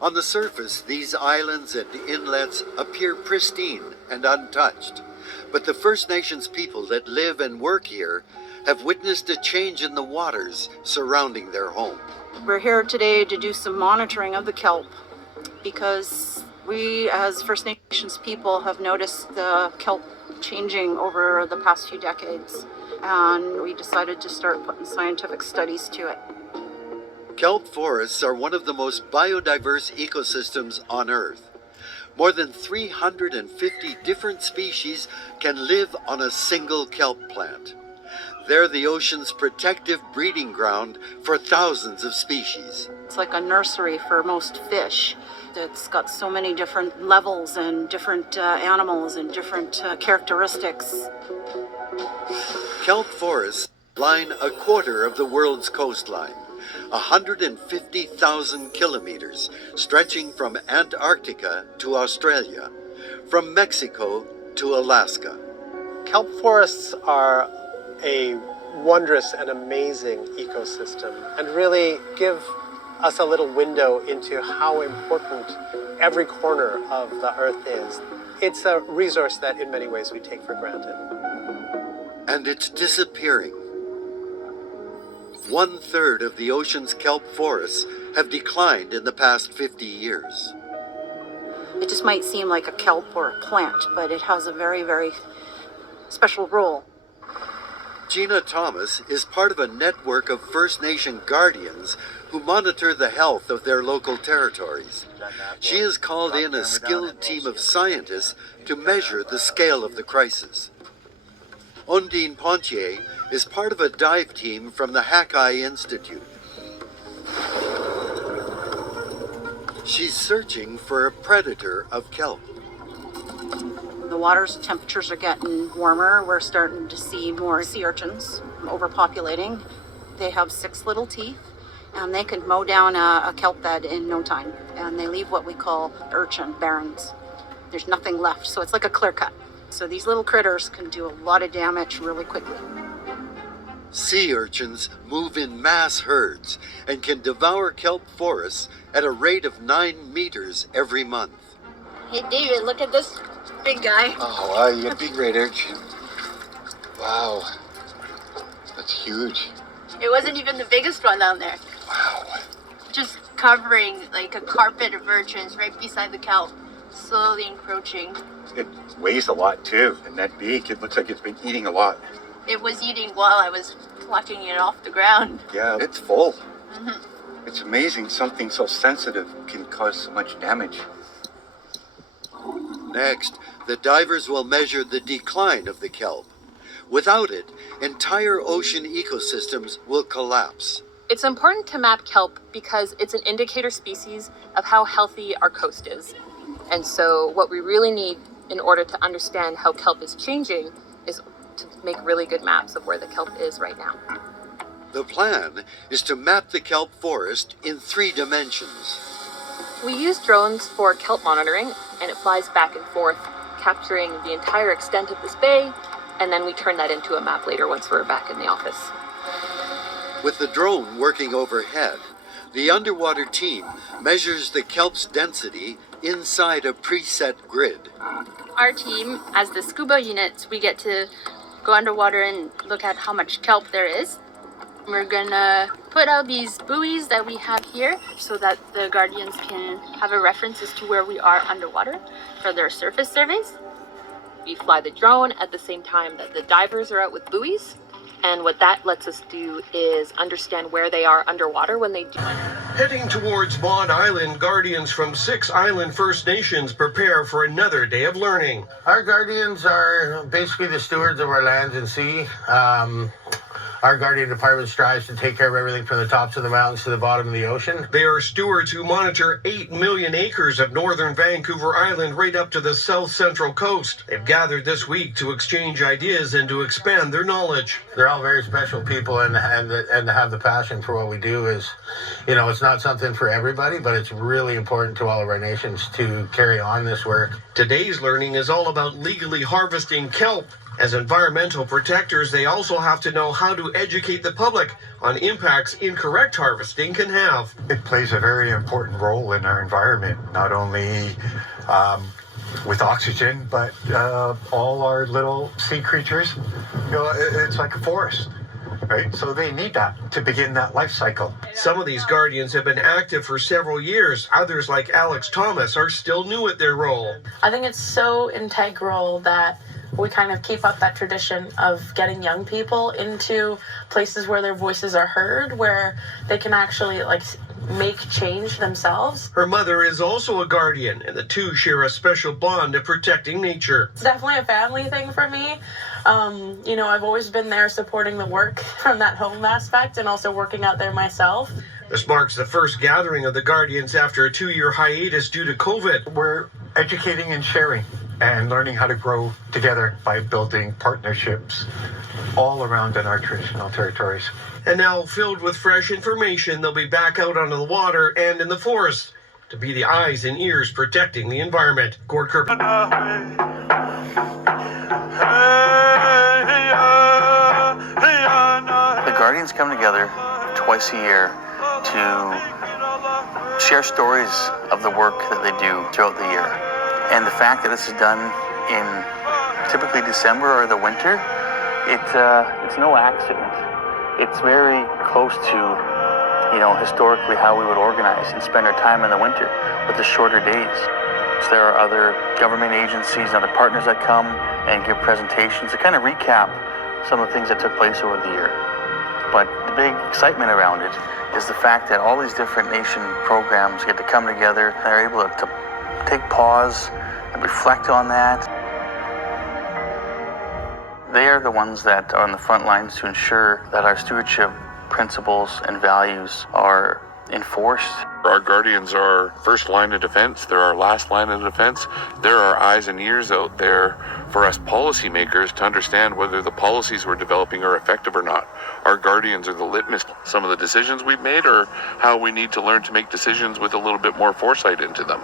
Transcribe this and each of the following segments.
On the surface, these islands and inlets appear pristine and untouched. But the First Nations people that live and work here have witnessed a change in the waters surrounding their home. We're here today to do some monitoring of the kelp because we as First Nations people have noticed the kelp changing over the past few decades, and we decided to start putting scientific studies to it. Kelp forests are one of the most biodiverse ecosystems on Earth. More than 350 different species can live on a single kelp plant. They're the ocean's protective breeding ground for thousands of species. It's like a nursery for most fish. It's got so many different levels and different animals and different characteristics. Kelp forests line a quarter of the world's coastline, 150,000 kilometers, stretching from Antarctica to Australia, from Mexico to Alaska. Kelp forests are a wondrous and amazing ecosystem and really give us a little window into how important every corner of the earth is. It's a resource that in many ways we take for granted. And it's disappearing. 1/3 of the ocean's kelp forests have declined in the past 50 years. It just might seem like a kelp or a plant, but it has a very, very special role. Gina Thomas is part of a network of First Nation guardians who monitor the health of their local territories. She has called in a skilled team of scientists to measure the scale of the crisis. Ondine Pontier is part of a dive team from the Hakai Institute. She's searching for a predator of kelp. The water's temperatures are getting warmer. We're starting to see more sea urchins overpopulating. They have 6 little teeth, and they can mow down a kelp bed in no time. And they leave what we call urchin barrens. There's nothing left, so it's like a clear cut. So these little critters can do a lot of damage really quickly. Sea urchins move in mass herds and can devour kelp forests at a rate of 9 meters every month. Hey David, look at this big guy. Oh, wow, you got a big red urchin. Wow, that's huge. It wasn't even the biggest one down there. Wow. Just covering like a carpet of urchins right beside the kelp, slowly encroaching. It weighs a lot too, and that beak, it looks like it's been eating a lot. It was eating while I was plucking it off the ground. Yeah, it's full. It's amazing something so sensitive can cause so much damage. Next, the divers will measure the decline of the kelp. Without it, entire ocean ecosystems will collapse. It's important to map kelp because it's an indicator species of how healthy our coast is. And so what we really need in order to understand how kelp is changing is to make really good maps of where the kelp is right now. The plan is to map the kelp forest in 3 dimensions. We use drones for kelp monitoring, and it flies back and forth, capturing the entire extent of this bay, and then we turn that into a map later once we're back in the office. With the drone working overhead, the underwater team measures the kelp's density inside a preset grid. Our team, as the scuba units, we get to go underwater and look at how much kelp there is. We're gonna put out these buoys that we have here so that the guardians can have a reference as to where we are underwater for their surface surveys. We fly the drone at the same time that the divers are out with buoys. And what that lets us do is understand where they are underwater when they do. Heading towards Maud Island, guardians from 6 island First Nations prepare for another day of learning. Our guardians are basically the stewards of our lands and sea. Our guardian department strives to take care of everything from the tops of the mountains to the bottom of the ocean. They are stewards who monitor 8 million acres of northern Vancouver Island right up to the south central coast. They've gathered this week to exchange ideas and to expand their knowledge. They're all very special people, and to have the passion for what we do is, it's not something for everybody, but it's really important to all of our nations to carry on this work. Today's learning is all about legally harvesting kelp. As environmental protectors, they also have to know how to educate the public on impacts incorrect harvesting can have. It plays a very important role in our environment, not only with oxygen, but all our little sea creatures. You know, it's like a forest, right? So they need that to begin that life cycle. Some of these guardians have been active for several years. Others, like Alex Thomas, are still new at their role. I think it's so integral that we kind of keep up that tradition of getting young people into places where their voices are heard, where they can actually make change themselves. Her mother is also a guardian, and the two share a special bond of protecting nature. It's definitely a family thing for me. I've always been there supporting the work from that home aspect and also working out there myself. This marks the first gathering of the Guardians after a 2-year hiatus due to COVID. We're educating and sharing and learning how to grow together by building partnerships all around in our traditional territories. And now, filled with fresh information, they'll be back out on the water and in the forest to be the eyes and ears protecting the environment. Gord Kerr. The Guardians come together twice a year to share stories of the work that they do throughout the year. And the fact that this is done in typically December or the winter, it's no accident. It's very close to, historically how we would organize and spend our time in the winter with the shorter days. So there are other government agencies and other partners that come and give presentations to kind of recap some of the things that took place over the year. But the big excitement around it is the fact that all these different nation programs get to come together and are able to take pause and reflect on that. They are the ones that are on the front lines to ensure that our stewardship principles and values are enforced. Our guardians are first line of defense. They're our last line of defense. They're our eyes and ears out there for us policymakers to understand whether the policies we're developing are effective or not. Our guardians are the litmus. Some of the decisions we've made are how we need to learn to make decisions with a little bit more foresight into them.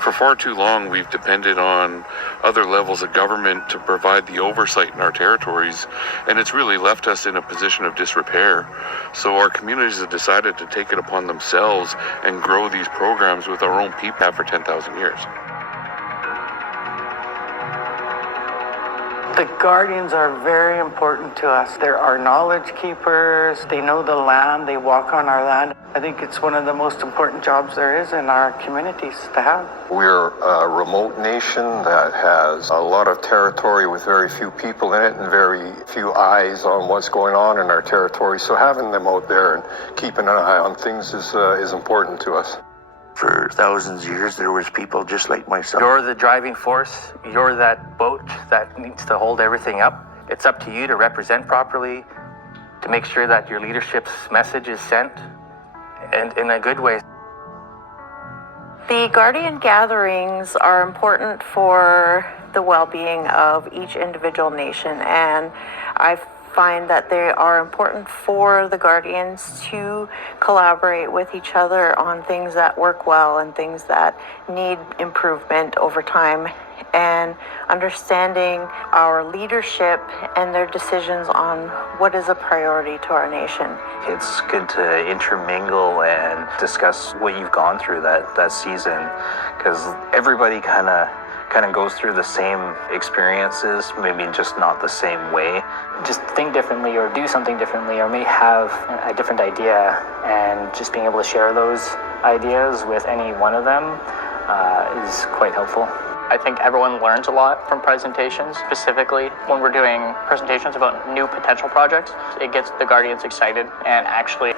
For far too long, we've depended on other levels of government to provide the oversight in our territories, and it's really left us in a position of disrepair. So our communities have decided to take it upon themselves and grow these programs with our own people for 10,000 years. The Guardians are very important to us. They're our knowledge keepers. They know the land. They walk on our land. I think it's one of the most important jobs there is in our communities to have. We're a remote nation that has a lot of territory with very few people in it and very few eyes on what's going on in our territory. So having them out there and keeping an eye on things is important to us. For thousands of years, there was people just like myself. You're the driving force. You're that boat that needs to hold everything up. It's up to you to represent properly, to make sure that your leadership's message is sent, and in a good way. The Guardian gatherings are important for the well-being of each individual nation, and I find that they are important for the Guardians to collaborate with each other on things that work well and things that need improvement over time, and understanding our leadership and their decisions on what is a priority to our nation. It's good to intermingle and discuss what you've gone through that season, because everybody kind of goes through the same experiences, maybe just not the same way. Just think differently or do something differently or may have a different idea, and just being able to share those ideas with any one of them is quite helpful. I think everyone learns a lot from presentations, specifically when we're doing presentations about new potential projects. It gets the Guardians excited and actually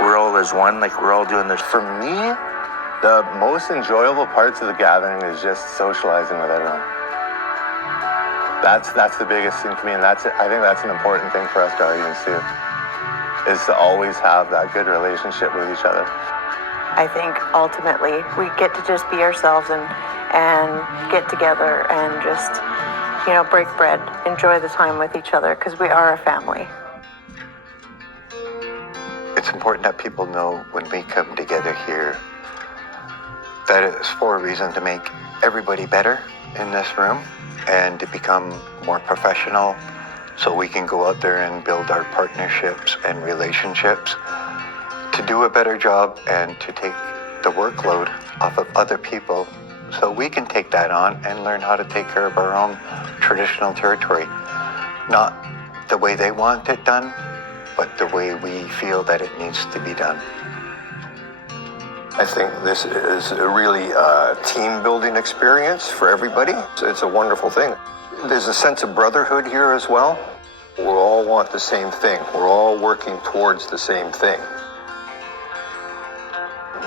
we're all as one, like we're all doing this. For me, the most enjoyable parts of the gathering is just socializing with everyone. That's the biggest thing for me, and I think that's an important thing for us Guardians too, is to always have that good relationship with each other. I think ultimately we get to just be ourselves and get together and just, break bread, enjoy the time with each other, because we are a family. It's It's important that people know when we come together here that it's for a reason to make everybody better in this room and to become more professional so we can go out there and build our partnerships and relationships to do a better job and to take the workload off of other people so we can take that on and learn how to take care of our own traditional territory. Not the way they want it done, but the way we feel that it needs to be done. I think this is a really team-building experience for everybody. It's a wonderful thing. There's a sense of brotherhood here as well. We all want the same thing. We're all working towards the same thing.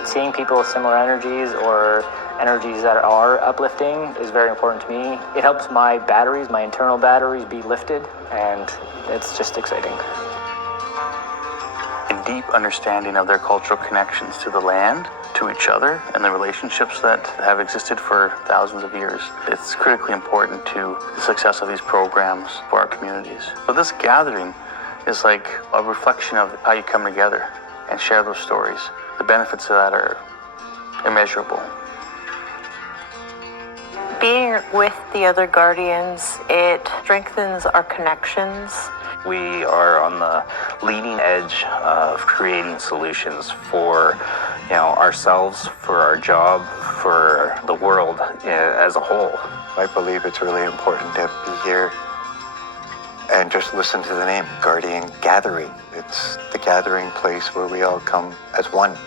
Seeing people with similar energies or energies that are uplifting is very important to me. It helps my batteries, my internal batteries, be lifted, and it's just exciting. A deep understanding of their cultural connections to the land, to each other, and the relationships that have existed for thousands of years. It's critically important to the success of these programs for our communities. So this gathering is like a reflection of how you come together and share those stories. The benefits of that are immeasurable. Being with the other Guardians, it strengthens our connections. We are on the leading edge of creating solutions for, ourselves, for our job, for the world as a whole. I believe it's really important to be here and just listen to the name, Guardian Gathering. It's the gathering place where we all come as one.